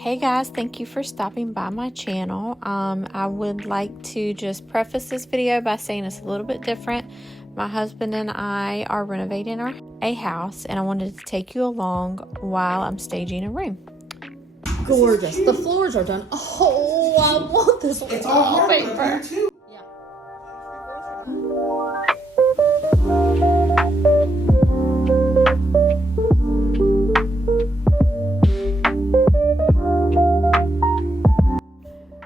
Hey guys, thank you for stopping by my channel. I would like to just preface this video by saying it's a little bit different. My husband and I are renovating a house, and I wanted to take you along while I'm staging a room. Gorgeous. The floors are done. Oh, I want this It's all wallpaper. too. Yeah.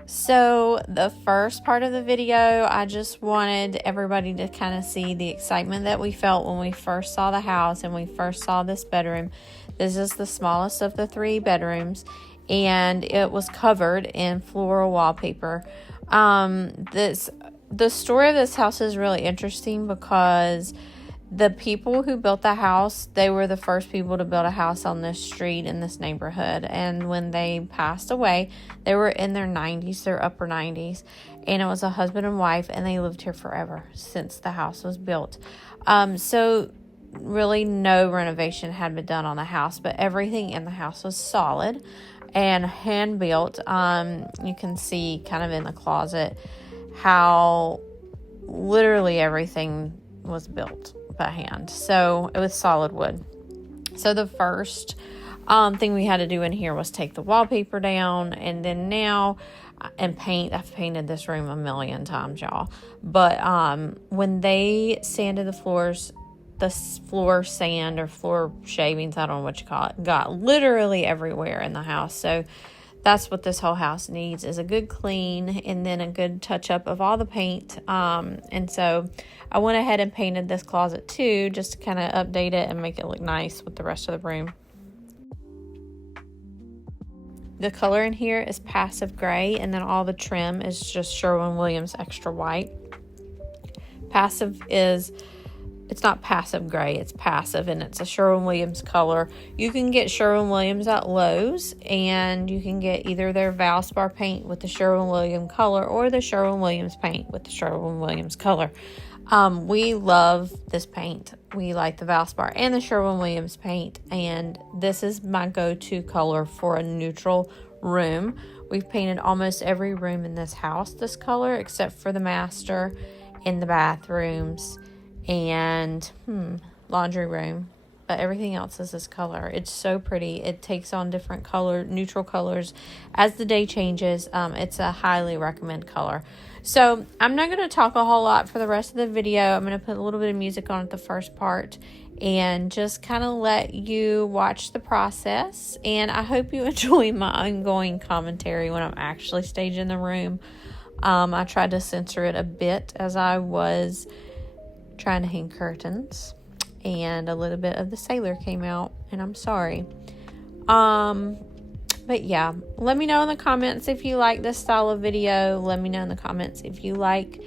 So the first part of the video, I just wanted everybody to kind of see the excitement that we felt when we first saw the house and we first saw this bedroom. This is the smallest of the 3 bedrooms, and it was covered in floral wallpaper. The story of this house is really interesting because the people who built the house, they were the first people to build a house on this street in this neighborhood. And when they passed away, they were in their 90s, their upper 90s. And it was a husband and wife, and they lived here forever since the house was built. So really no renovation had been done on the house, but everything in the house was solid and hand built. You can see kind of in the closet how literally everything was built by hand. So it was solid wood. So the first thing we had to do in here was take the wallpaper down, and then and paint. I've painted this room a million times, y'all. But when they sanded the floors, the floor sand or floor shavings, I don't know what you call it, got literally everywhere in the house. So that's what this whole house needs, is a good clean and then a good touch up of all the paint. And so I went ahead and painted this closet too, just to kind of update it and make it look nice with the rest of the room. The color in here is passive gray, and then all the trim is just Sherwin-Williams extra white. It's not passive gray, it's passive, and it's a Sherwin-Williams color. You can get Sherwin-Williams at Lowe's, and you can get either their Valspar paint with the Sherwin-Williams color or the Sherwin-Williams paint with the Sherwin-Williams color. We love this paint. We like the Valspar and the Sherwin-Williams paint, and this is my go-to color for a neutral room. We've painted almost every room in this house this color, except for the master and the bathrooms and laundry room, but everything else is this color. It's so pretty. It takes on different neutral colors as the day changes. It's a highly recommend color. So I'm not going to talk a whole lot for the rest of the video. I'm going to put a little bit of music on at the first part and just kind of let you watch the process. And I hope you enjoy my ongoing commentary when I'm actually staging the room. I tried to censor it a bit as I was trying to hang curtains, and a little bit of the sailor came out, and I'm sorry. But yeah, let me know in the comments if you like this style of video. Let me know in the comments if you like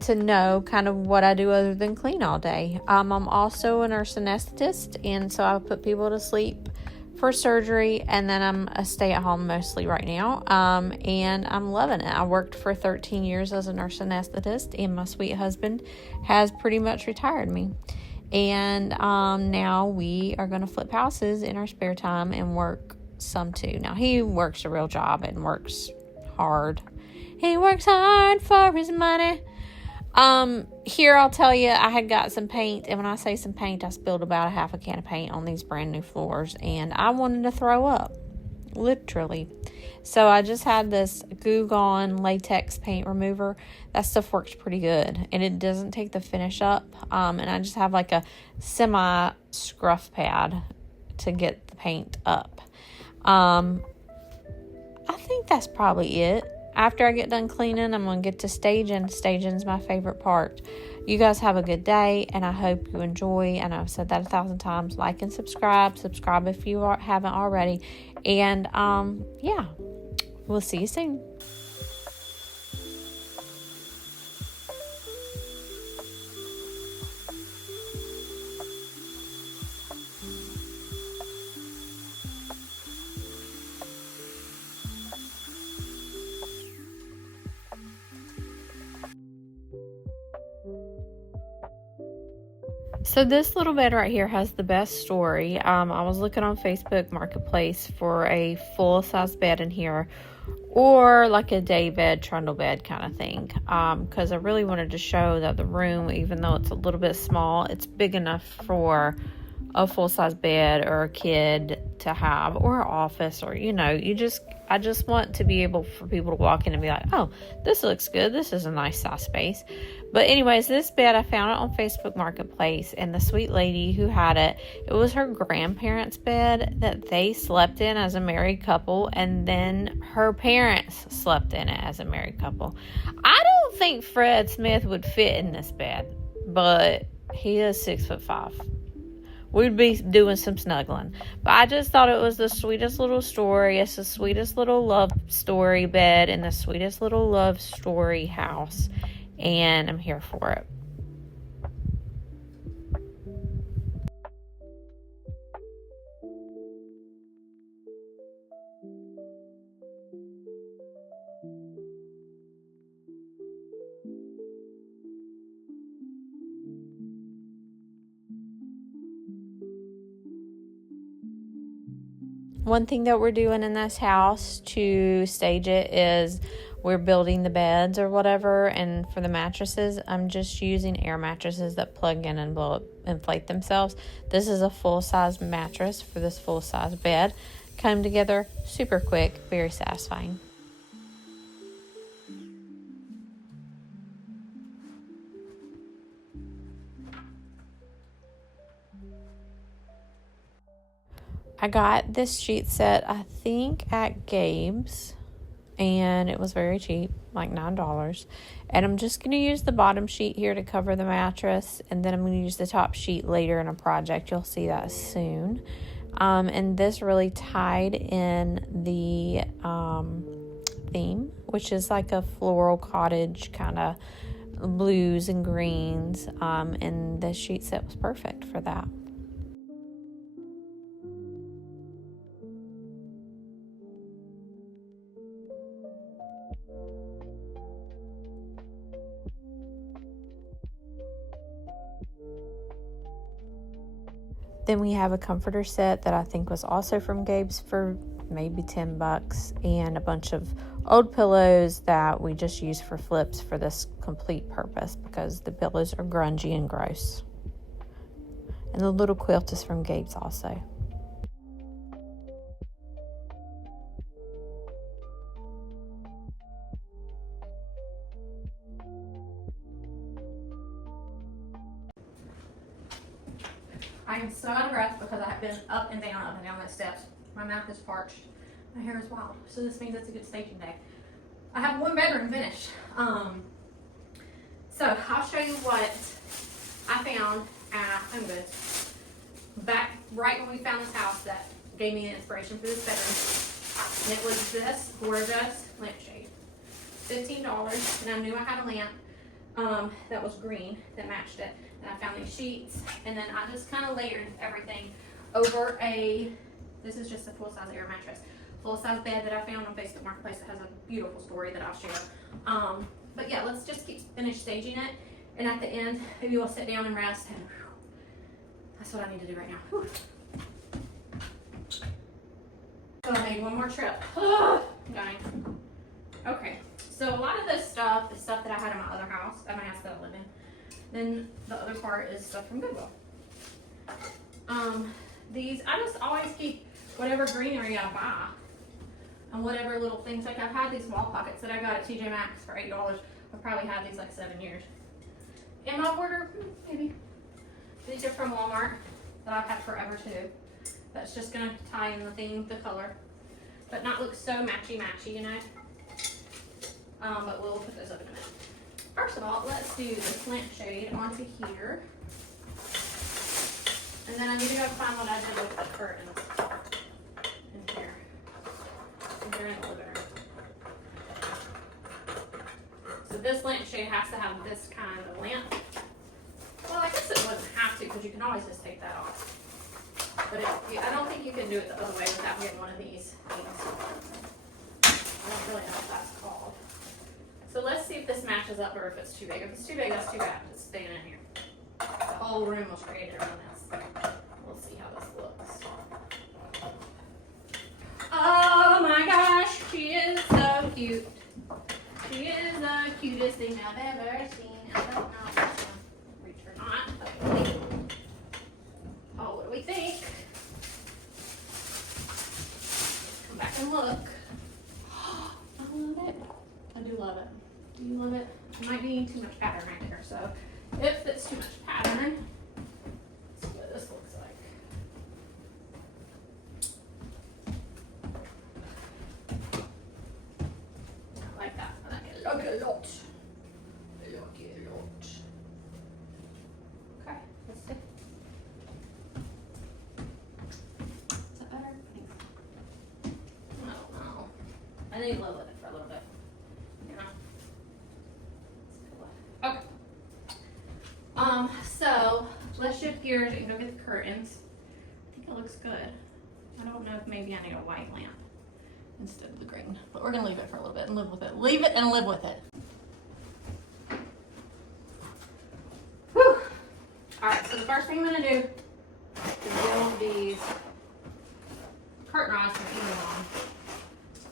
to know kind of what I do other than clean all day. I'm also a nurse anesthetist, and so I put people to sleep for surgery, and then I'm a stay-at-home mostly right now, and I'm loving it. I worked for 13 years as a nurse anesthetist, and my sweet husband has pretty much retired me. And now we are going to flip houses in our spare time and work some too. Now, he works a real job and works hard. He works hard for his money. Here I'll tell you, I had got some paint, and when I say some paint, I spilled about a half a can of paint on these brand new floors, and I wanted to throw up, literally. So I just had this Goo Gone latex paint remover. That stuff works pretty good, and it doesn't take the finish up. And I just have like a semi scruff pad to get the paint up. I think that's probably it. After I get done cleaning, I'm going to get to staging. Staging's my favorite part. You guys have a good day, and I hope you enjoy. And I've said that 1,000 times. Like and subscribe. Subscribe if you haven't already. And, yeah, we'll see you soon. So this little bed right here has the best story. I was looking on Facebook Marketplace for a full-size bed in here, or like a day bed, trundle bed kind of thing, because I really wanted to show that the room, even though it's a little bit small, it's big enough for a full-size bed or a kid to have, or an office, or I just want to be able for people to walk in and be like, oh, this looks good, this is a nice size space. But anyways, this bed, I found it on Facebook Marketplace, and the sweet lady who had it, it was her grandparents' bed that they slept in as a married couple, and then her parents slept in it as a married couple. I don't think Fred Smith would fit in this bed, but he is 6'5". We'd be doing some snuggling. But I just thought it was the sweetest little story. It's the sweetest little love story bed in the sweetest little love story house. And I'm here for it. One thing that we're doing in this house to stage it is we're building the beds or whatever, and for the mattresses, I'm just using air mattresses that plug in and inflate themselves. This is a full-size mattress for this full-size bed. Come together super quick, very satisfying. I got this sheet set, I think, at Gabe's, and it was very cheap, like $9. And I'm just going to use the bottom sheet here to cover the mattress, and then I'm going to use the top sheet later in a project. You'll see that soon. And this really tied in the theme, which is like a floral cottage kind of blues and greens, and the sheet set was perfect for that. Then we have a comforter set that I think was also from Gabe's for maybe $10, and a bunch of old pillows that we just use for flips for this complete purpose because the pillows are grungy and gross. And the little quilt is from Gabe's also. I am so out of breath because I have been up and down those steps. My mouth is parched. My hair is wild. So this means it's a good staging day. I have one bedroom finished. So I'll show you what I found at Home Goods back right when we found this house that gave me an inspiration for this bedroom. And it was this gorgeous lampshade. $15, and I knew I had a lamp that was green that matched it. And I found these sheets, and then I just kind of layered everything over this is just a full-size air mattress, full-size bed that I found on Facebook Marketplace that has a beautiful story that I'll share. But yeah, let's just finish staging it, and at the end, maybe we'll sit down and rest, and that's what I need to do right now. Whew. So I made one more trip. Dying. Okay, so a lot of this stuff is stuff that I had in my other house, at my house that I live in. Then the other part is stuff from Goodwill. These, I just always keep whatever greenery I buy and whatever little things. Like I've had these wall pockets that I got at TJ Maxx for $8. I've probably had these like 7 years. In my order, maybe. These are from Walmart that I've had forever too. That's just gonna tie in the theme, the color, but not look so matchy, you know. But we'll put those up in a minute. First of all, let's do this lampshade onto here. And then I need to go find what I did with the curtains in here. They're in the living room. So this lampshade has to have this kind of lamp. Well, I guess it wouldn't have to because you can always just take that off. But I don't think you can do it the other way without getting one of these things. I don't really know what that's called. So let's see if this matches up or if it's too big. If it's too big, that's too bad. It's staying in here. The whole whole room was created around this. We'll see how this looks. Oh my gosh, she is so cute. She is the cutest thing I've ever seen. I don't know if it's gonna reach or not, but oh, what do we think? Come back and look. I love it. I do love it. Do you love it? It might be too much pattern right there, so if it's too much pattern, let's see what this looks like. I like that. I like it a lot. I like it a lot. Okay, let's see. Is that better? I don't know. I need to live with it for a little bit. You know? Okay. So let's shift gears and go get the curtains. I think it looks good. I don't know if maybe I need a white lamp instead of the green, but we're gonna leave it for a little bit and live with it. Leave it and live with it. Whew. All right, so the first thing I'm gonna do is build these curtain rods from Amazon.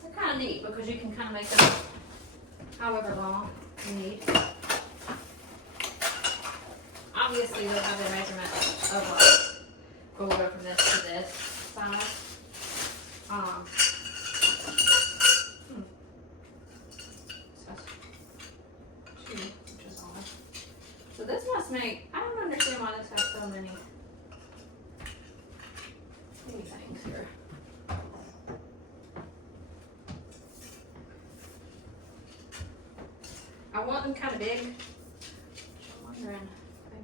They're kind of neat because you can kind of make them however long you need. Obviously, they'll have the measurement of like, go over from this to this side. So, which is odd. So this must make, I don't understand why this has so many things here. I want them kind of big. I'm wondering,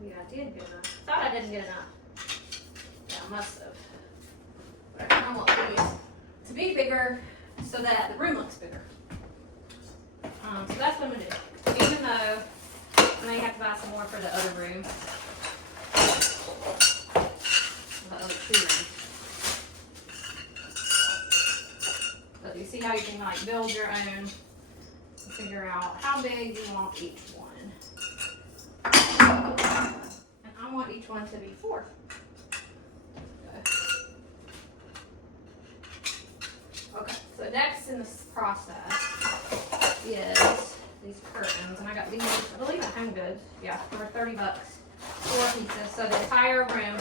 maybe I did get enough. Thought I didn't get enough. Yeah, I must have. But I kind of want these to be bigger so that the room looks bigger. So that's what I'm going to do. Even though I may have to buy some more for the other room. The other 2 rooms. But you see how you can like build your own. Figure out how big you want each one. And I want each one to be 4. Okay, so next in this process is these curtains. And I got these, I believe at Home Goods. Yeah, for $30. 4 pieces. So the entire room,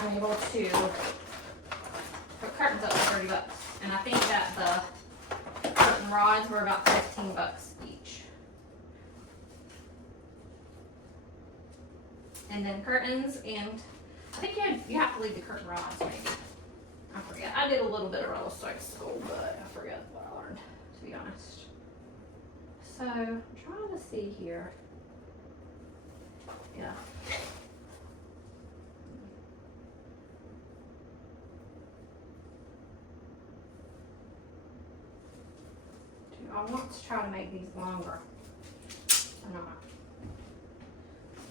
I'm able to put curtains up for $30. And I think that the curtain rods were about $15 each. And then curtains, and I think you have to leave the curtain rods maybe. I forget. I did a little bit of real estate school, but I forget what I learned, to be honest. So I'm trying to see here. Yeah. I want to try to make these longer. Or not.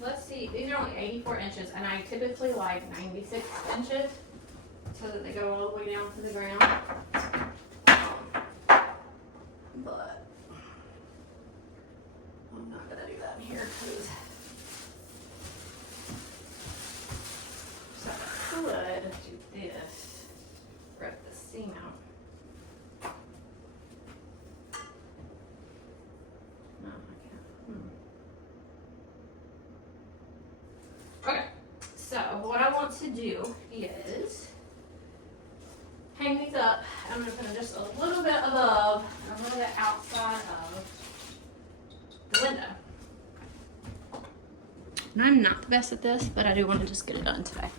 Let's see, these are only 84 inches, and I typically like 96 inches so that they go all the way down to the ground. But I'm not going to do that in here because so I could do this, rip the seam out. To do is hang these up. I'm going to put them just a little bit above and a little bit outside of the window. And I'm not the best at this, but I do want to just get it done today.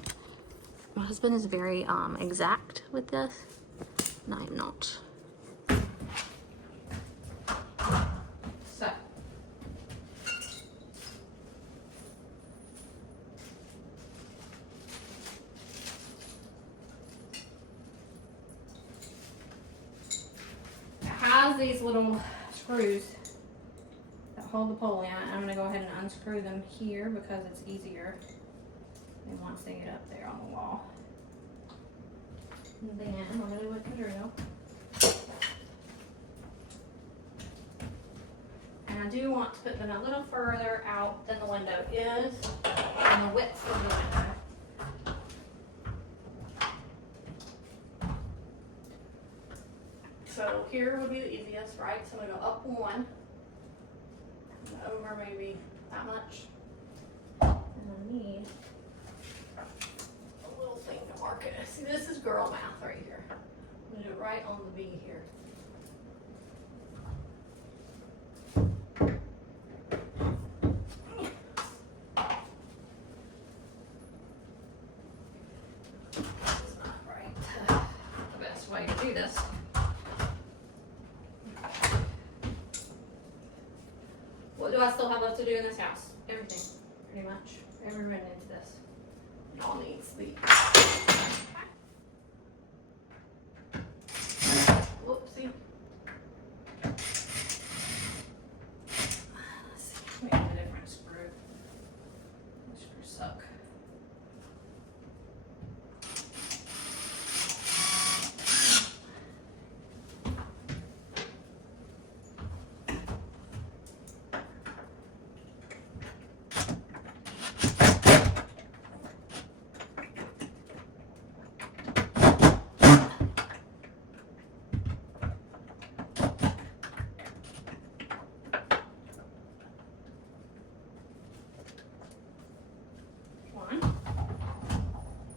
My husband is very exact with this, and I am not. So. These little screws that hold the pole in. I'm going to go ahead and unscrew them here because it's easier than once they get up there on the wall. And then we're going to do with the drill. And I I do want to put them a little further out than the window is, and the width of the window. So here would be the easiest, right? So I'm gonna go up one, and over maybe that much. And I need a little thing to mark it. See, this is girl math right here. I'm gonna do it right on the V here. This is not right. The best way to do this. What do I still have left to do in this house? Everything, pretty much. Every minute into this. It all needs the. Whoopsie. Let's see. Maybe a different screw. These screws suck.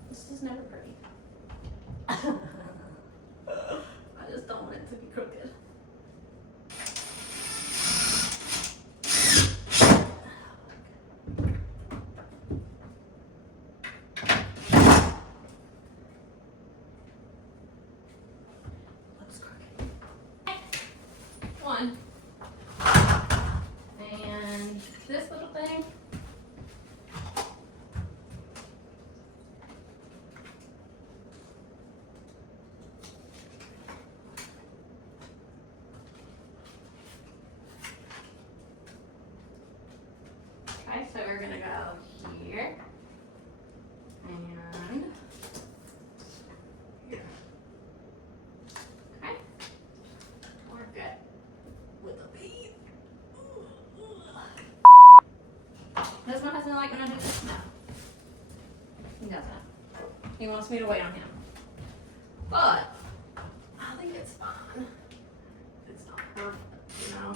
This is never pretty. I just don't want it to be crooked. Looks crooked. One. And this little thing. Okay, so we're gonna go here and here. Okay, we're good with the bead. Does my husband like when I do this? No, he doesn't. He wants me to wait on him, but I think it's fine. It's not perfect, you know.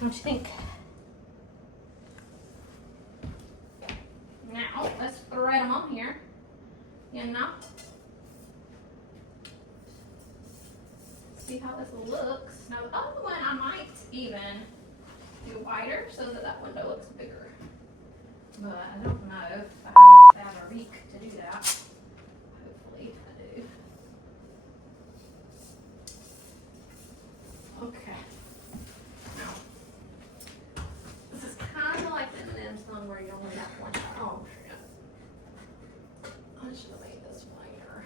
What do you think? Now, let's thread them on here. You know? See how this looks. Now, the other one I might even do wider so that that window looks bigger. But I don't know if I have enough fabric to do that. Hopefully I do. Okay. Now, this is kind of like the M&M song where you only have one. Oh, shit. I should have made this wider.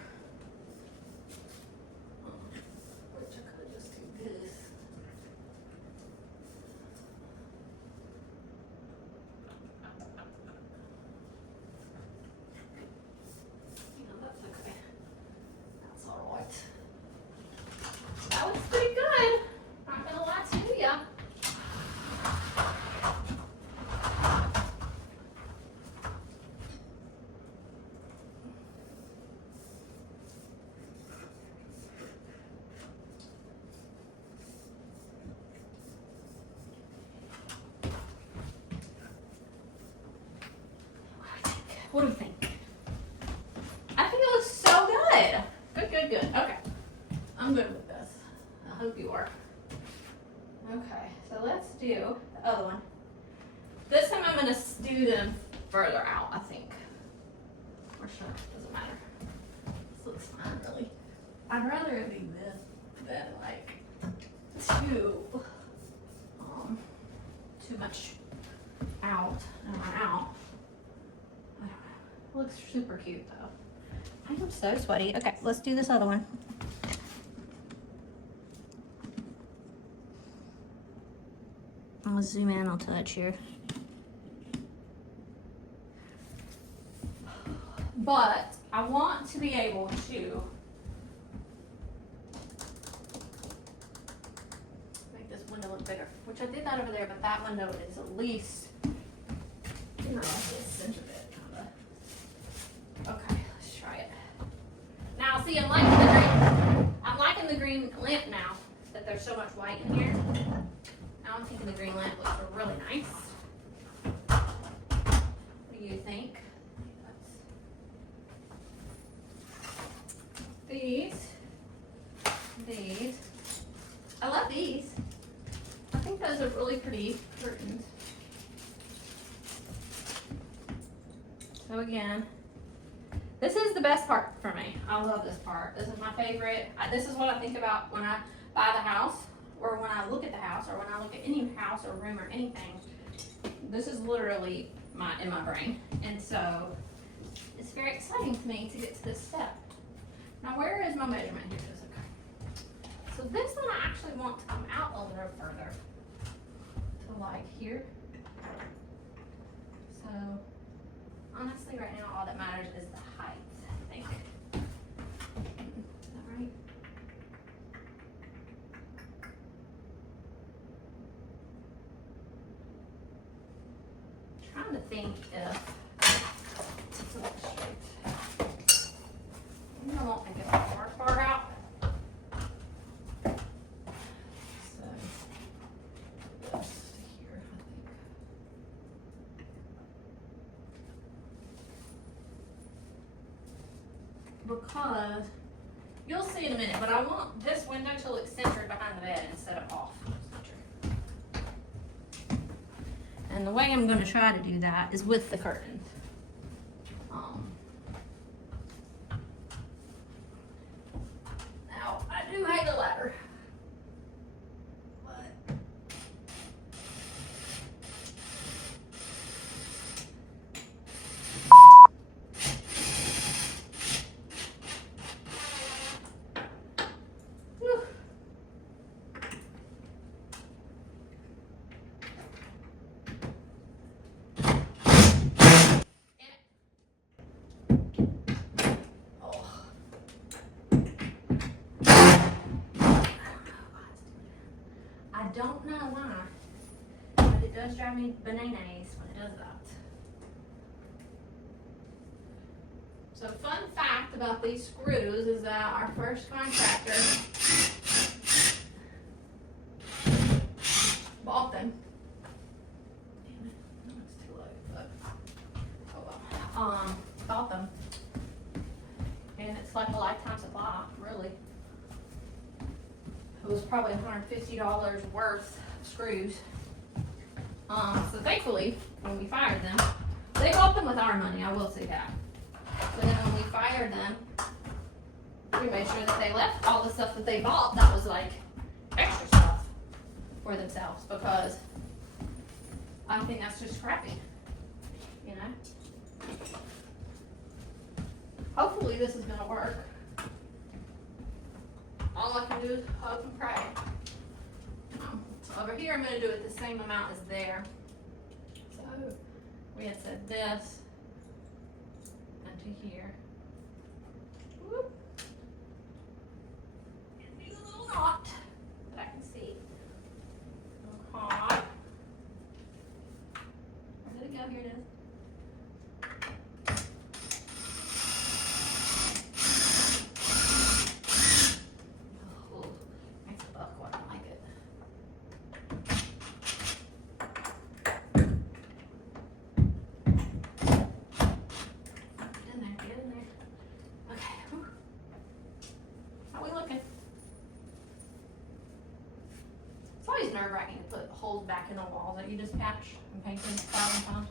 Which I could have just do this. You know, that's okay. That's alright. That was pretty good. Not gonna lie to ya. What do we think? I think it looks so good. Good, good, good. Okay. I'm good with this. I hope you are. Okay, so let's do the other one. This time I'm gonna do them further out, I think. Or should I? Doesn't matter. This looks fine, really. I'd rather it be this than like too much out and out. I don't know. It looks super cute though. I am so sweaty. Okay, let's do this other one. I'll zoom in, I'll touch here. But I want to be able to make this window look bigger, which I did that over there, but that window is at least, you know, the center of it, kind of. Okay, let's try it. Now, see, I'm liking the green lamp now that there's so much white in here. Now I'm thinking the green lamp looks really nice. What do you think? These. I love these. I think those are really pretty curtains. So again, this is the best part for me. I love this part. This is my favorite. This is what I think about when I buy the house, or when I look at the house, or when I look at any house or room or anything. This is literally in my brain. And so it's very exciting to me to get to this step. Now, where is my measurement here? Okay. So this one I actually want to come out a little further to like here. So honestly, right now, all that matters is the height, I think. Is that right? I'm trying to think if it's a little straight. I won't make it far out. So this here, I think. Because you'll see in a minute, but I want this window to look centered behind the bed instead of off center. And the way I'm going to try to do that is with the curtains. Now, I do hate a ladder. I don't know why, but it does drive me bananas when it does that. So fun fact about these screws is that our first contractor bought them. Damn it, no, it's too low, but oh well. Bought them. And it's like a lifetime supply, really. It was probably $150 worth of screws. So thankfully, when we fired them, they bought them with our money, I will say that. So then when we fired them, we made sure that they left all the stuff that they bought that was like extra stuff for themselves, because I think that's just crappy, you know? Hopefully this is gonna work. All I can do is hope and pray. So over here, I'm going to do it the same amount as there. So we had said this and to here. Whoop. And do a little knot that I can see. Okay. Where did it go? Here it is. Nerve-wracking to put holes back in the walls that you just patch and paint them 1,000 times.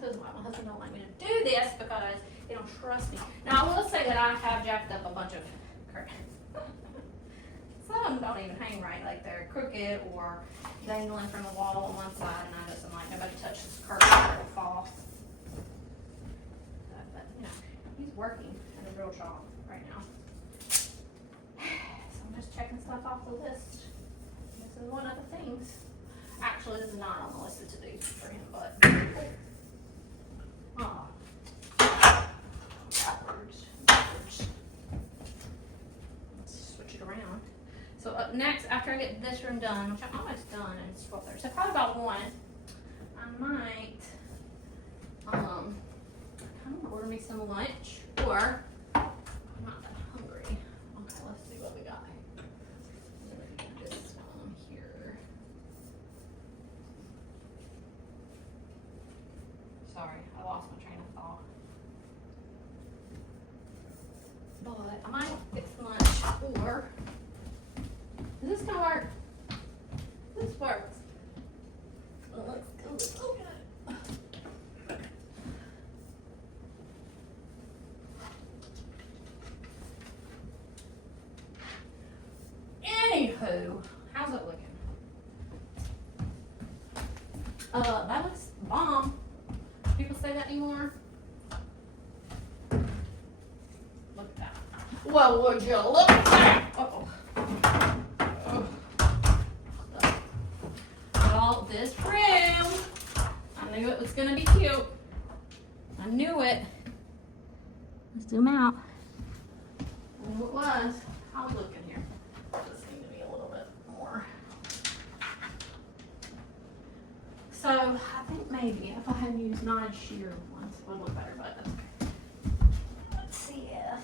This is why my husband don't like me to do this, because they don't trust me. Now I will say that I have jacked up a bunch of curtains. Some of them don't even hang right, like they're crooked or dangling from the wall on one side, and I just am like, nobody touch this curtain or it'll fall. But you know, he's working at a real job right now. So I'm just checking stuff off the list. This is one of the things. Actually, this is not on the list of to-dos for him, but backwards. Let's switch it around. So up next, after I get this room done, which I'm almost done, and it's 12:30, so probably about 1, I might kind of order me some lunch, or I'm not that hungry. Okay, let's see what we got. This one here. Sorry, I lost my train of thought. But I might fix lunch, or is this gonna work? This works. Well, let's go. Okay. Anywho, how's it looking? That looks bomb. People say that anymore? Look at that. Well, would you look at that? Uh-oh. Well, this room, I knew it was gonna be cute. I knew it. Let's zoom out. I knew it was. I'll look in here. This need to be a little bit more. So I think maybe if I had used non-sheer ones, it would look better, but that's okay. Let's see if.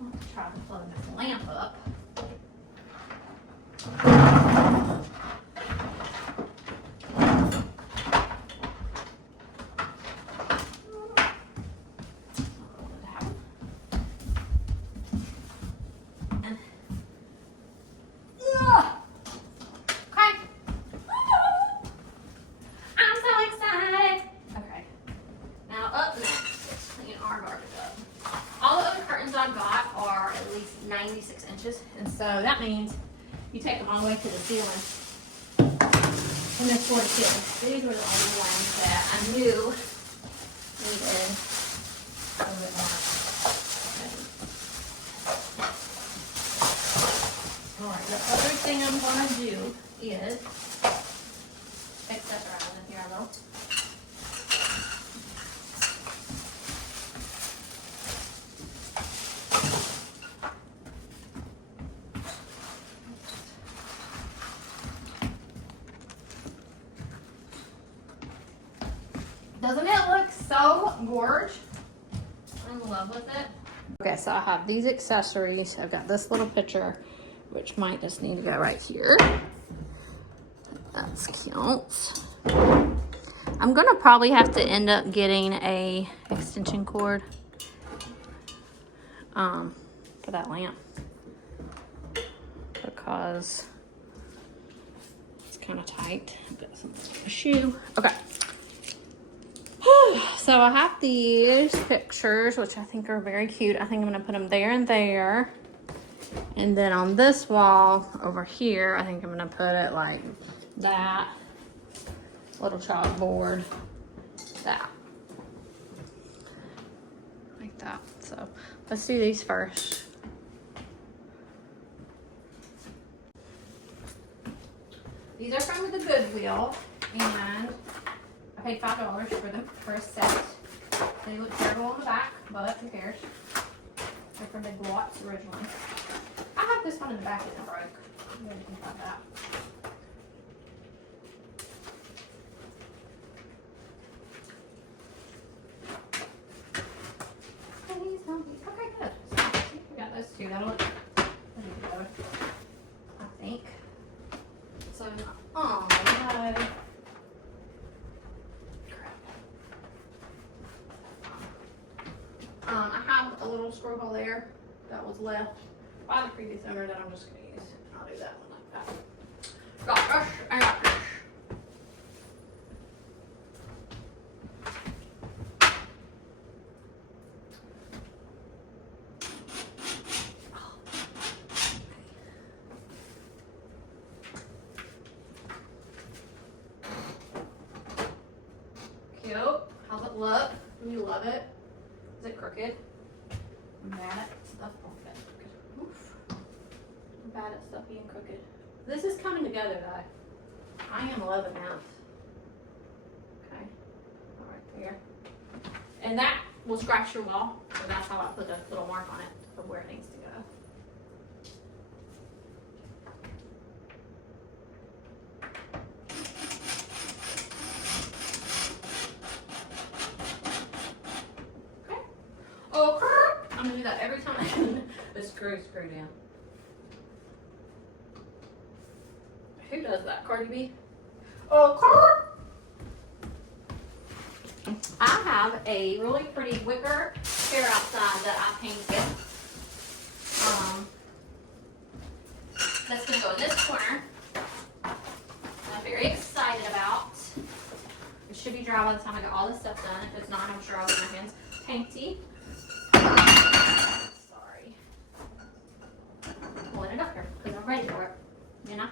Let's try to plug this lamp up. And so that means you take them all the way to the ceiling. And they're 46. These were the only ones that I knew needed a little bit more. Alright, the other thing I'm going to do is fix that around in here a little. Doesn't it look so gorgeous? I'm in love with it. Okay, so I have these accessories. I've got this little picture, which might just need to go right here. That's cute. I'm gonna probably have to end up getting a extension cord for that lamp, because it's kind of tight. I've got some shoe. Okay. So I have these pictures, which I think are very cute. I think I'm going to put them there and there. And then on this wall over here, I think I'm going to put it like that. Little chalkboard. That. Like that. So let's do these first. These are from the Goodwill, and I paid $5 for them for a set. They look terrible on the back, but who cares? They're from Big Lots originally. I have this one in the back and it broke. What do you think about that? Okay, good. So, we got those two. That'll look good, I think. So, oh no. I have a little screw hole there that was left by the previous owner that I'm just gonna use. I'll do that one like that. Got brush, I got brush. Cute. How's it look? Do you love it? Is it crooked? I'm bad at stuff crooked. Oof. I'm bad at stuff being crooked. This is coming together, though. I am loving that. Okay. All right, there. And that will scratch your wall, so that's how I put a little mark on it of where it needs to go. Okay. Oh, I'm gonna do that every time the screw down. Who does that? Cardi B? Oh, I have a really pretty wicker chair outside that I painted. That's gonna go in this corner. I'm very excited about. It should be dry by the time I get all this stuff done. If it's not, I'm sure I'll get my hands painty. Sorry. Pulling it up here because I'm ready for it. You know?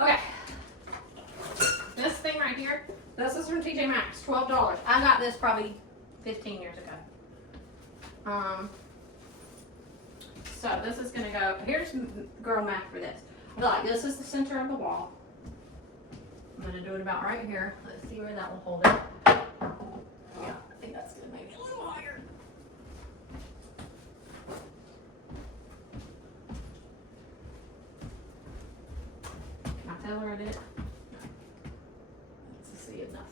Okay. This thing right here, this is from TJ Maxx, $12. I got this probably 15 years ago. So this is gonna go, here's girl math for this. I feel like this is the center of the wall. I'm gonna do it about right here. Let's see where that will hold it. Yeah, I think that's gonna make it a little higher. Can I tell her I did it? Let's see enough.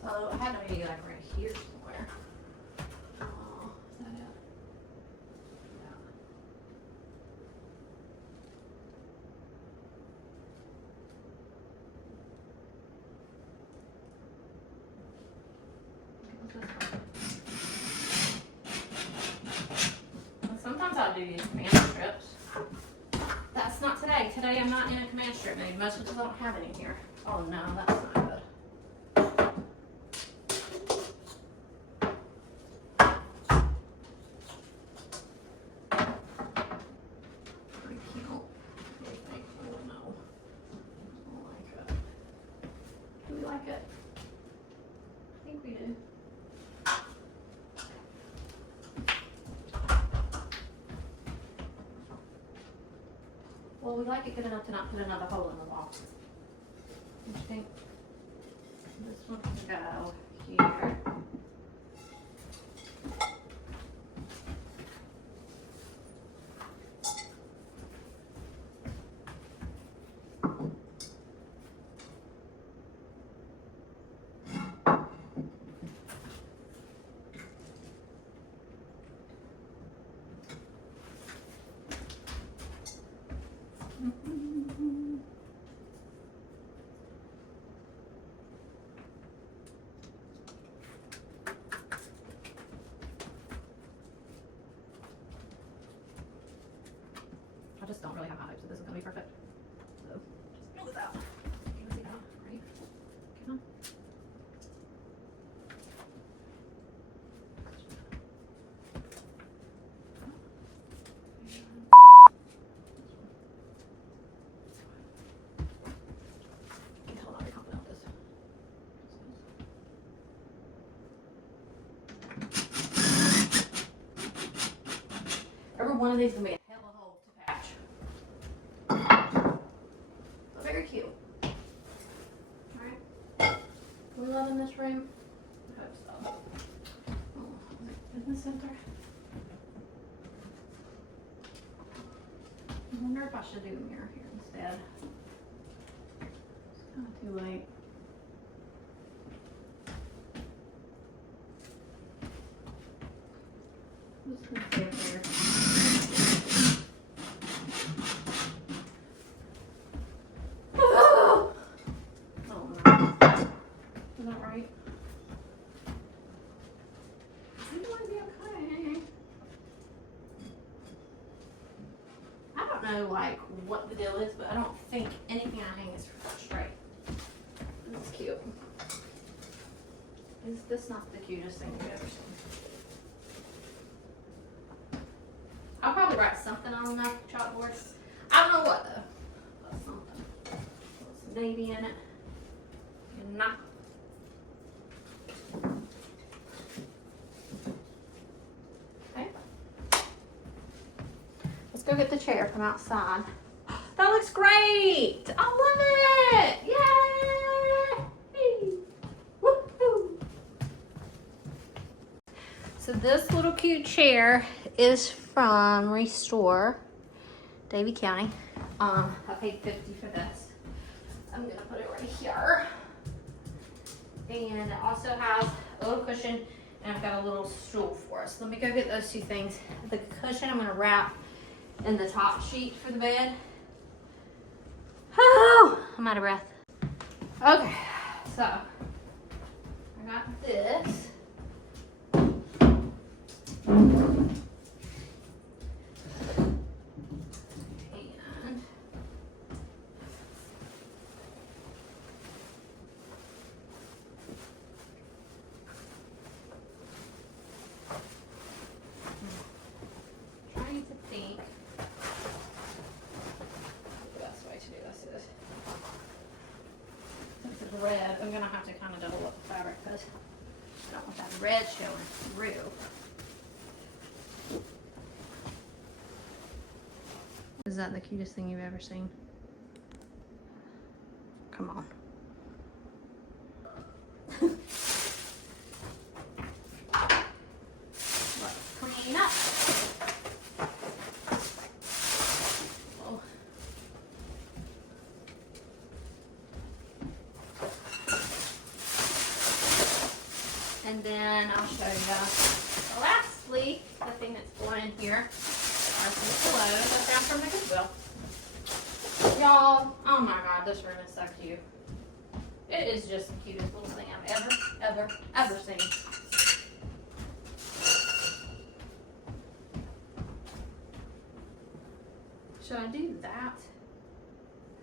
So I had to maybe like right here somewhere. Oh, is that it? Yeah. Sometimes I'll do these command strips. That's not today. Today I'm not in a command strip mood. Most of I don't have any here. Oh no, that's not good. Pretty cute. What do you think? Oh no. I don't like it. Do we like it? I think we do. Well, we like it good enough to not put another hole in the wall. What do you think? This one can go here. I just don't really have high hopes that this is going to be perfect. So, just fill this out. You can see that, right? Come on. I can tell I'm not very confident with this. Every one of these is going to be a hell of a hole to patch. So very cute. Alright. We loving this room? I hope so. Oh, in the center. I wonder if I should do a mirror here instead. It's kind of too late. Let's see up here. Oh no. Is that right? I'm going to be okay. I don't know like what the deal is, but I don't think anything I hang is straight. This is cute. Is this not the cutest thing you've ever seen? I'll probably write something on the chalkboard. I don't know what though. But something. Put some navy in it. And not. Okay. Let's go get the chair from outside. That looks great! I love it! Yay! Woohoo! So this little cute chair is from Restore, Davie County. I paid $50 for this. I'm gonna put it right here. And it also has a little cushion, and I've got a little stool for us. Let me go get those two things. The cushion I'm gonna wrap in the top sheet for the bed. Oh, I'm out of breath. Okay, so I got this. Red, I'm gonna have to kind of double up the fabric because I don't want that red showing through. Is that the cutest thing you've ever seen? Come on. Let's clean up. And then I'll show you lastly the thing that's going in here are some clothes I found from Makeover. Y'all, oh my god, this room is so cute. It is just the cutest little thing I've ever seen. Should I do that?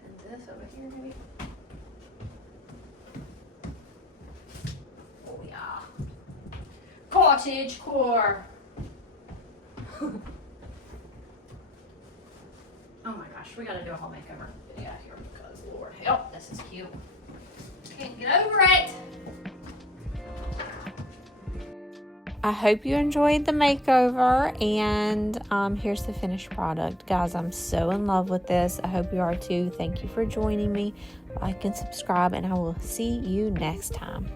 And this over here maybe? Oh yeah. Cottage core. Oh my gosh, we gotta do a whole makeover video here because Lord help, this is cute. Can't get over it. I hope you enjoyed the makeover, and here's the finished product. Guys, I'm so in love with this. I hope you are too. Thank you for joining me. Like and subscribe, and I will see you next time.